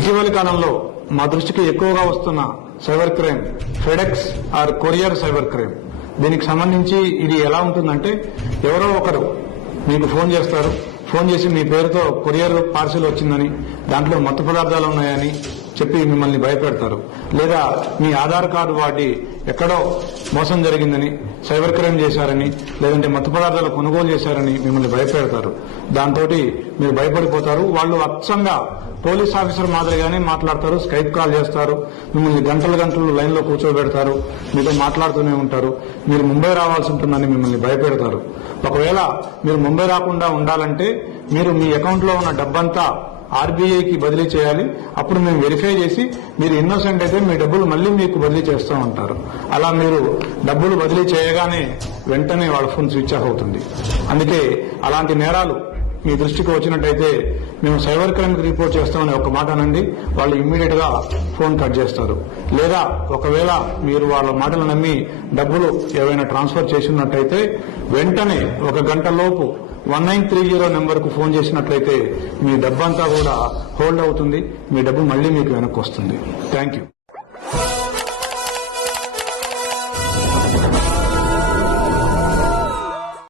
ఇటీవలి కాలంలో మా దృష్టికి ఎక్కువగా వస్తున్న cyber crime FedEx or courier cyber crime. దీనికి సంబంధించి ఇది ఎలా ఉంటుందంటే ఎవరో ఒకరు మీకు ఫోన్ చేస్తారు ఫోన్ చేసి మీ పేరుతో కొరియర్ పార్సిల్ వచ్చిందని దాంట్లో మత్తు పదార్థాలు ఉన్నాయని చెప్పి మిమ్మల్ని భయపెడతారు. లేదా మీ ఆధార్ కార్డు వాటి ఎక్కడో మోసం జరిగిందని సైబర్ క్రైమ్ చేశారని లేదంటే మత్తు పదార్థాలు కొనుగోలు చేశారని మిమ్మల్ని భయపెడతారు. దాంతో మీరు భయపడిపోతారు. వాళ్ళు అచ్చంగా పోలీస్ ఆఫీసర్ మాదిరిగానే మాట్లాడతారు స్కైప్ కాల్ చేస్తారు మిమ్మల్ని గంటలు గంటలు లైన్లో కూర్చోబెడతారు మీతో మాట్లాడుతూనే ఉంటారు. మీరు ముంబై రావాల్సి ఉంటుందని మిమ్మల్ని భయపెడతారు. ఒకవేళ మీరు ముంబై రాకుండా ఉండాలంటే మీరు మీ అకౌంట్లో ఉన్న డబ్బంతా ఆర్బీఐకి బదిలీ చేయాలి. అప్పుడు మేము వెరిఫై చేసి మీరు ఇన్నోసెంట్ అయితే మీ డబ్బులు మళ్ళీ మీకు బదిలీ చేస్తూ ఉంటారు. అలా మీరు డబ్బులు బదిలీ చేయగానే వెంటనే వాళ్ళ ఫోన్ స్విచ్ ఆఫ్ అవుతుంది. అందుకే అలాంటి నేరాలు మీ దృష్టికి వచ్చినట్టయితే మేము సైబర్ క్రైమ్కి రిపోర్ట్ చేస్తామని ఒక మాట అనండి. వాళ్ళు ఇమ్మీడియట్గా ఫోన్ కట్ చేస్తారు. లేదా ఒకవేళ మీరు వాళ్ళ మాటలు నమ్మి డబ్బులు ఏవైనా ట్రాన్స్ఫర్ చేసినట్టయితే వెంటనే ఒక గంట లోపు వన్ నైన్ త్రీ జీరో నెంబర్కు ఫోన్ చేసినట్లయితే మీ డబ్బంతా కూడా హోల్డ్ అవుతుంది. మీ డబ్బు మళ్ళీ మీకు వెనక్కి వస్తుంది. Thank you.